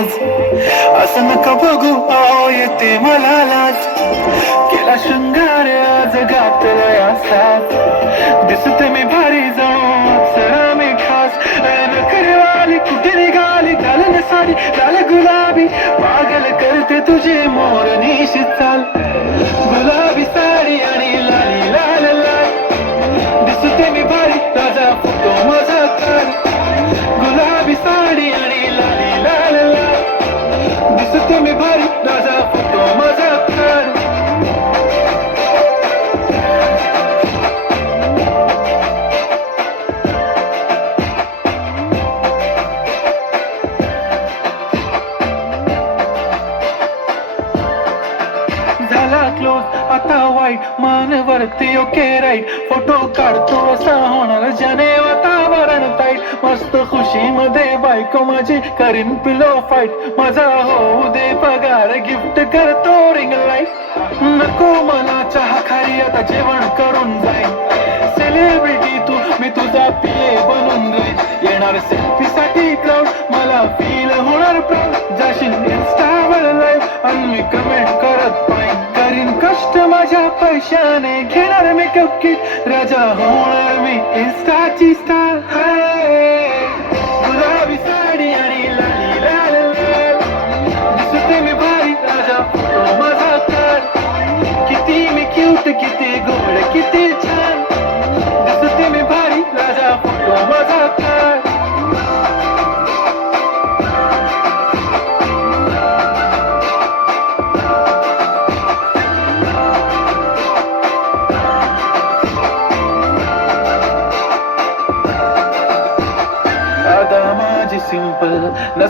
आज. असं नका बघू आओ येते मला लाज. केला शृंगार आज असाच. दिसते मी भारी जाऊन सरा मी खास. नखरेवाली कुठे निघाली? घालून साडी लाल गुलाबी. पागल करते तुझे मोर निशित चाल. गुलाबी मी भारी क्लोज आता वाईट मान वरती ओके राईट फोटो काढतो असा होणार ज्याने वातावरण टाईट मस्त खुशी मध्ये बायको माझी करीन पिलो फाईट माझा होऊ दे पगार गिफ्ट करतो रिंग लाइट नको मला चहा खारी आता जेवण करून जाईल सेलिब्रिटी तू मी तुझा पिये बनून जाईन येणार सेल्फी माझ्या पैशाने घेणार मेकअप किट राजा होणार मी इन्स्टाची स्टार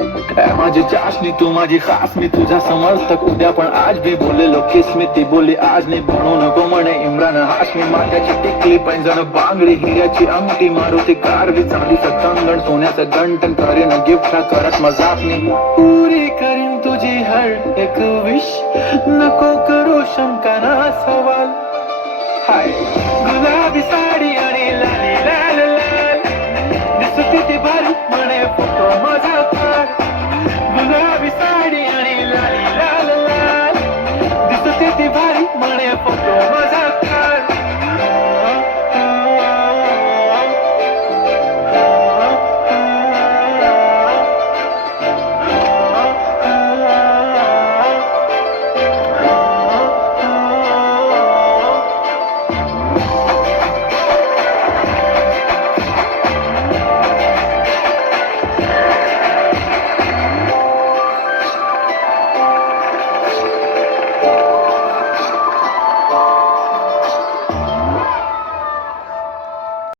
माझी चाशनी तू माझी खास मी तुझा समर्थक उद्या पण आज मी बोललेलो किस मी ती बोलली आज नाही म्हणू नको म्हणे इम्रान हाशमी माथ्याची टिकली पैंजण बांगडी हिऱ्याची अंगठी मारुती कारवी चांदीचं कंगण सोन्याचं गंटन करेन गिफ्ट करत मजाक मी पुरी करीन तुझी हर एक विश नको करू शंका ना सवाल. हाय.